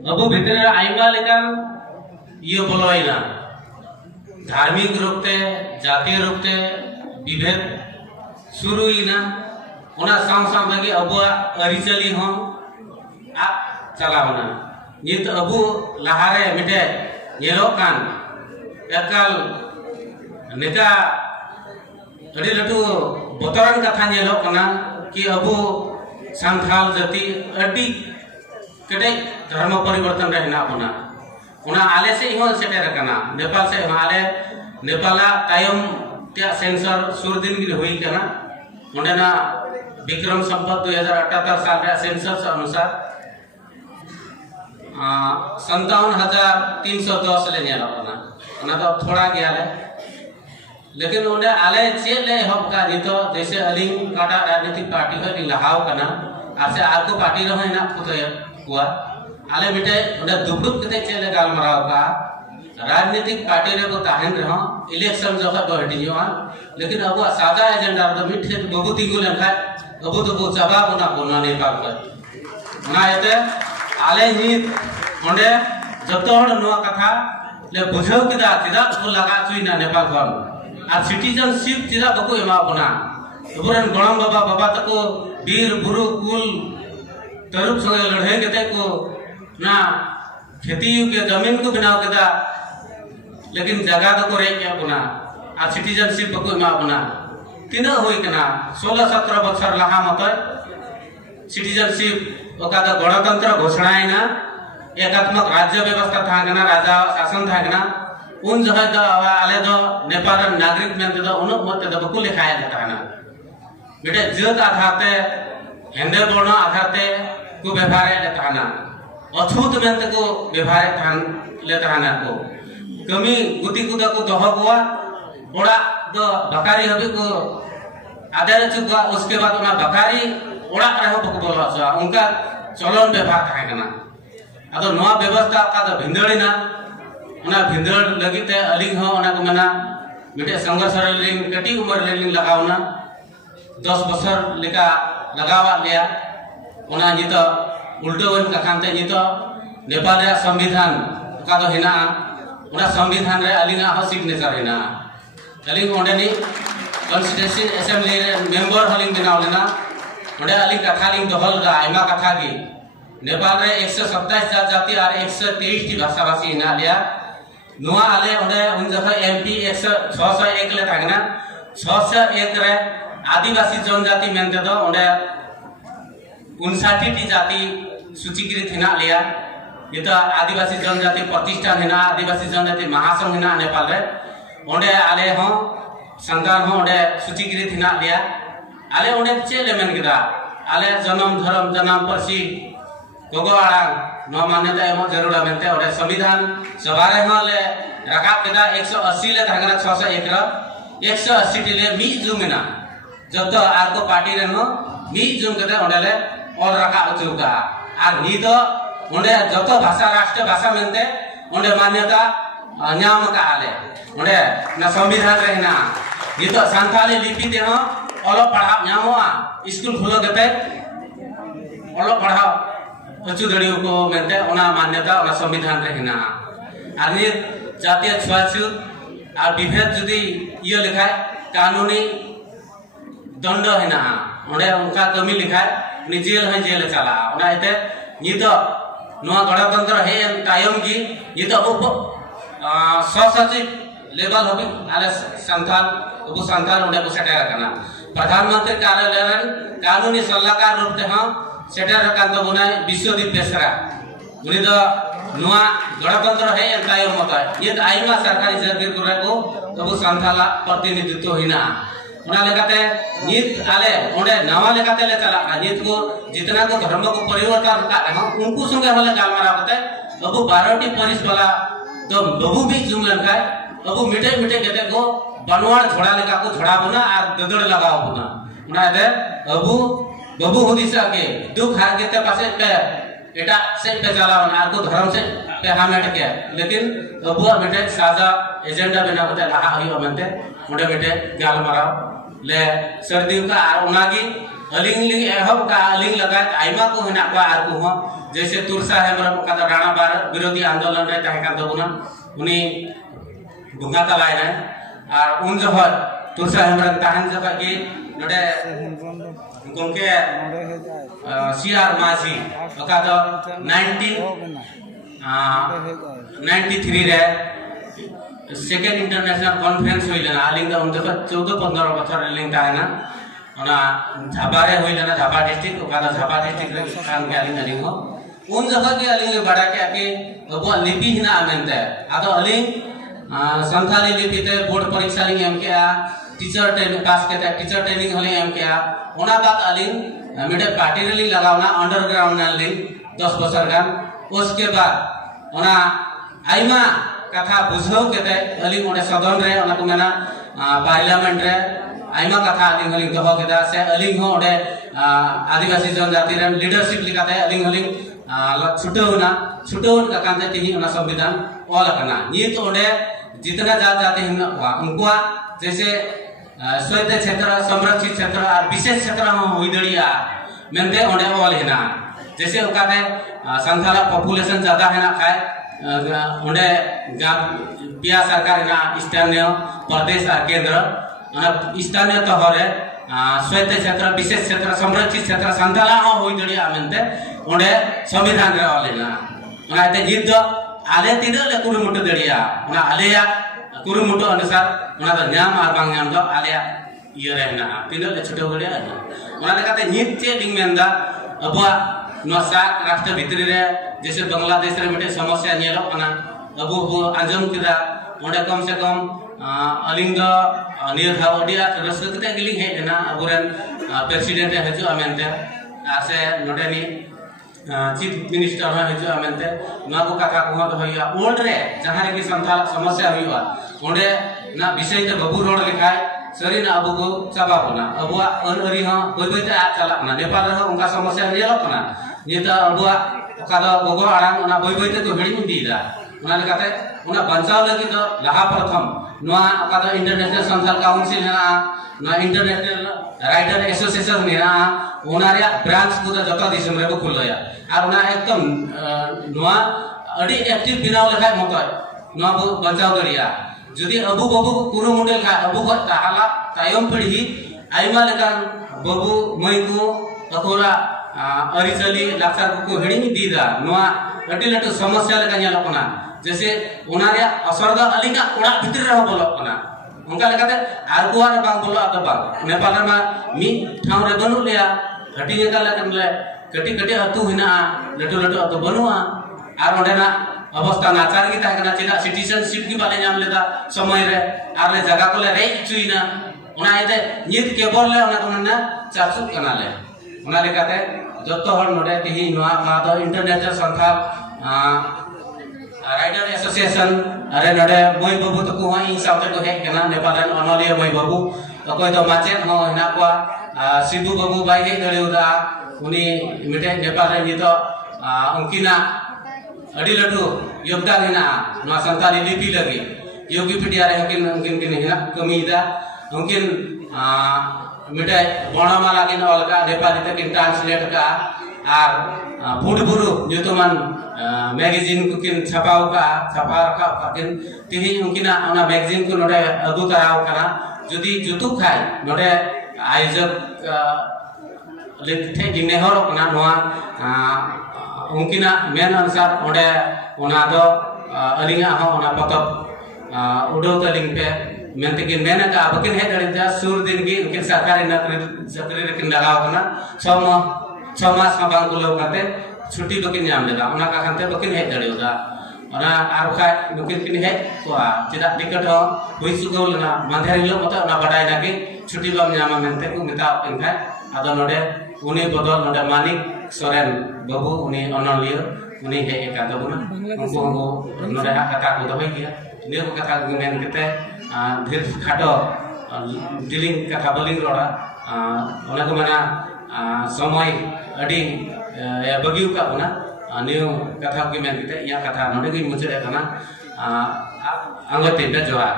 अबो भितर आइमा लेकान ये बोलोइना धार्मिक रूपते जातीय रूपते विभेद शुरुइना उना साम लगे अबो अरिचली हो आ चलावना नित अबो लहारे मिटे येलोकान एकल नेता अड़ी लटू बतरन कथा येलोकना कि अबो सांथाल जाति अड़ी कटे धर्म परिवर्तन रहना बना उना आले से इहो सेटेर कना नेपाल से आले नेपाला तायम त्या सेंसर सुरदिन गिर हुई कना उन्हें विक्रम संपत 2078 साल रे सेंसर अनुसार 57,310 ले नेला कना उना तो थोड़ा गया ले लेकिन उन्हें आले चेले हब का नितो जैसे अलिंग काटा राजनीतिक पार्टी का लहाव कना आसे आको पार्टी रहो इना पुतय हुआ आले बेटे उन्हें दुबड़ुब कते चेले गालमराव का राजनीतिक पार्टी रे को ताहन रहो इलेक्शन जो का बहटियो लेकिन अब सादा एजेंडा तो मिठे बबू तिगु लेखा अब तो बो चाबा बना बोना नेपाल का ना एते आले नि ओंडे जतो हड़ नो कथा ले बुझाव किदा तिदा को लगा चुइना नेपाल का आ सिटीजनशिप तिदा बको एमा बना अबरन गणम बाबा तको वीर बुरु कुल तरुप संगे लड़े कते को ना खेती के जमीन को बनाव कदा लेकिन जगह तो करे क्या बना आ सिटीजनशिप बको एमा बना तीना होई कना 16-17 बछर लहा मत सिटीजनशिप ओका द गणतंत्र घोषणा है एकात्मक राज्य व्यवस्था था कना राजा शासन था कना उन जगह द आले द नेपाल नागरिक में द उन मत द बको लिखाया जाता है बेटे जत आधारते हिंदे वर्ण आधारते को व्यवहार लेता है अछूत में को व्यवहार लेता है को कमी गुती कुदा को दह गोवा ओड़ा दो बकारी हबे को आधार चुका उसके बाद उना बकारी ओड़ा रहो बको बोला छ उनका चलन व्यवहार था कना अदो नवा व्यवस्था का दो भिंदड़िना उना भिंदड़ लगिते अलिंग हो उना को मना बेटे संघर्ष लिंग कटी उम्र लिंग लगावना 10 बछर लेका लगावा लिया उना जितो उल्टो वन कखानते जितो नेपाल रे संविधान का दो हिना उना संविधान रे अलिंगा हो सिग्नेचर हिना अलिंग ओंडेनी कॉन्स्टिट्यूशन असेंबली रे मेंबर हलिंग बनाव लेना ओंडे अलिंग कथा लिंग दोहल गा आइमा कथा की नेपाल रे 127 जाति और 123 की भाषा भाषी हिना लिया नुआ आले ओंडे उन जगह एमपी 601 ले थागना 601 रे आदिवासी जनजाति मेनते दो ओंडे 59 टी जाति सूचीकृत हिना लिया ये तो आदिवासी जनजाति प्रतिष्ठान हिना आदिवासी जनजाति महासंघ हिना नेपाल रे ओंडे आले हो संतान हो ओंडे सूचीकृत हिना लिया आले ओंडे चेले मेन किदा आले जन्म धर्म जन्म पर्सी गोगो आड़ांग नो मान्यता एम जरूरा मेनते ओंडे संविधान सभारे हो ले रकाब किदा 180 ले थागना 601 रा 180 टी ले मी जुमिना जब तो आरको पार्टी रे नो मी जुम कदे ओंडे ले और रका उचुका आर नी तो ओंडे जतो भाषा राष्ट्र भाषा मेनते ओंडे मान्यता न्याम का आले ओंडे ना संविधान रहना नी तो संथाली लिपि ते हो ओलो पढ़ा न्यामवा स्कूल खुलो कते ओलो पढ़ा अचु दड़ियो को मेनते ओना मान्यता ओना संविधान रहना आर नी जातीय छुआछूत और विभेद जदी ये लिखाय कानूनी दंड हेना ओंडे उनका कमी लिखाय नि जेल है जेल चला ओना एते नी तो नवा गणतंत्र है कायम की ये तो उप ससचिव लेवल होबी आले संथाल उप संथाल ओंडे को सेटेर करना प्रधानमंत्री कार्यालय रे कानूनी सलाहकार रूप ते हां सेटेर कांत बुनाय विश्वदीप बेसरा उनी तो नवा गणतंत्र है कायम मत ये आइमा सरकारी जागीर करे को उप संथाला प्रतिनिधित्व हिना उना लेकाते नित आले ओंडे नवा लेकाते ले चला नित को जितना को धर्म को परिवर्तन का उनको संगे हले गालमारा कते अबु 12 टी परिस वाला तो बबू भी जुमलन का अबु मिटे मिटे केते को बनवाड़ झोड़ा लेका को झोड़ा बना और ददड़ लगाओ बना उना दे अबु बबू होदिसा के दुख हार केते पासे पे एटा से पे चलावन आर को धर्म से पे हामेट के लेकिन अबु मिटे साजा एजेंडा बना होते लहा हई ओमते ओंडे मिटे गालमारा ले सर्दी का और उनागी अलिंग लिंग एहब का अलिंग लगा आइमा को हेना को आर को हो जैसे तुरसा हेमरम का राणा भारत विरोधी आंदोलन रे ताहे का दबुना उनी बुंगा तलाय रे और उन जहर तुरसा हेमरम ताहन जगह के नडे गोंके सीआर माजी ओका दो 1993 रे सेकेंड इंटरनेशनल कॉन्फ्रेंस हुई लेना आलिंग उन जगह 14-15 बछर लिंग ताहेना ओना झाबारे हुई लेना झाबा डिस्ट्रिक्ट ओका दो झाबा डिस्ट्रिक्ट रे काम के आलिंग अलिंग हो उन जगह के अलिंग बड़ा के आके अब लिपि हिना आमेनते आदो अलिंग संथाली लिपि ते बोर्ड परीक्षा लिंग एम के टीचर ट्रेनिंग पास के टीचर ट्रेनिंग हले एम के ओना बात अलिंग मिडे पार्टी रे लगावना अंडरग्राउंड लिंग 10 बछर गान उसके बाद ओना आइमा कथा बुझाव केते अलिंग ओने सदन रे ओना को मेना पार्लियामेंट रे आइमा कथा अलिंग हलिंग दहो केदा से अलिंग हो ओडे आदिवासी जनजाति रे लीडरशिप लिकाते अलिंग हलिंग छुटौना का कांते तिही ओना संविधान ऑल कना नित ओडे जितना जात जाति हिना उनका जैसे स्वैत क्षेत्र संरक्षित क्षेत्र और विशेष क्षेत्र हो हुईदड़िया मेनते ओडे ऑल हिना जैसे ओकाते संथाला पॉपुलेशन ज्यादा हिना खाए ओडे पिया सरकार हिना स्थानीय प्रदेश और केंद्र स्थानीय तहरे स्वैत क्षेत्र विशेष क्षेत्र संरक्षित क्षेत्र संथाला हो हुईदड़िया मेनते ओडे संविधान रे ऑल हिना ओनाते जिद दो आले तिना ले कुरुमुटु दड़िया ओना आलेया कुरुमुटु अनुसार ओना दो न्याम आर बांग न्याम दो आलेया इयो रे ना तिना ले छुटो दड़िया ओना लेकाते नित चे लिंग मेनदा अबुआ नोसा राष्ट्र भितरी रे जैसे बांग्लादेश रे मिटे समस्या नेलो कना अबु आंजम किदा ओडे कम से कम अलिंग दो नियथा ओडिया रसकते गिलिंग हेना अबुरेन प्रेसिडेंट हजु अमेनते आसे नोडेनी चीफ मिनिस्टर हजु अमेनते ना को काका को तो होया ओल्ड रे जहां रे की संथाल समस्या हुईवा ओडे ना विषय ते बबू रोड लिखाय सरी ना अबु को चाबा होना अबुआ अनअरी ह बयबते आ चला ना नेपाल रे उनका समस्या नेलो कना निता अबुआ ओका दो गोगो आराम ओना बयबते तो हिड़ी दीदा ओना लेकाते ओना बंचाव लगी तो लहा प्रथम नोआ ओका दो इंटरनेशनल संथाल काउंसिल हेना ना इंटरनेशनल राइटर एसोसिएशन हेना ओना रे ब्रांच को जतो दिसम रे खुलया और ओना एकदम नोआ अडी एक्टिव बिनाव लेखाय मतो नोआ बंचाव दरिया जदि अबु बबु कुरु मुडेल का अबु को ताला तायम पीढ़ी आइमा लेकान बबु मई को अकोरा अरिचली लाचार को हिड़ी दीदा नोआ अडी लटु समस्या लेका नेलो कना जैसे ओना रे असर द अलिंगा ओड़ा भितर रे बोलो कना उनका लेकाते आरगुआ रे बांग बोलो अद बांग नेपाल रे मा मी ठाव रे बनु लिया घटी का लेकन ले कटी कटी अतु हिना लटु लटु अतु बनुआ आर ओडेना अवस्था नाचार की ताकना चिदा सिटीजनशिप की बाले नाम लेदा समय रे आर ले जगह को ले रे चुइना ओना आइते नित केबल ले ओना कोना चाचु कना ले ओना लेकाते जत्तो हर नोडे तिही नोआ मा दो इंटरनेशनल संथाल राइटर एसोसिएशन अरे नोडे मई बाबू तो को इ साउते को हे कना नेपाल रे अनलिया मई बाबू अकोय तो माचे हो हिना को सिबु बाबू बाई हे दळेउदा उनी मिटे नेपाल रे नितो उनकिना अडी लटू योगदान हिना नोआ संताली लिपि लगी योगीपीडिया रे उनकिन हिना कमीदा उनकिन मिटे वर्णमाला किन अलगा नेपाली तक ट्रांसलेट का आर फुटबुरु युतमान मैगजीन को किन छपाव का छपा रखा किन तिही उनकिना ओना मैगजीन को नोडे अगु तराव कना जदी जुतु खाय नोडे आयोजक लेथे जिनेहर कना नोआ उनकिना मेन अनुसार ओडे ओना दो अलिंगा हो ओना पतब उडो तलिंग पे मेनते कि मेन का बकिन हे दरिदा सुर दिन की उनके सरकारी नौकरी रे किन लगाव कना 6 मास का बांग गुलो काते छुट्टी बकिन नाम लेदा ओना का खानते बकिन हे दरिदा ओना आर खाय बकिन किन हे कोआ चिदा टिकट हो हुई सुगोल ना मांधेर हिलो मत ओना बडाय ना कि छुट्टी बम नाम मेनते को मिता इनखा आदो नोडे उनी बदल नोडे मानिक सोरेन बाबू उनी अनलियो उनी हे का दबुना उनको नोडे कथा को दबई गया नियो कथा मेन केते धीर खाटो डिलिंग कथा बलिंग रोड़ा ओना को मना समय अडी बगिउ का ओना नियो कथा को मेन केते या कथा नोडे की मुचे कना अंगते जोहार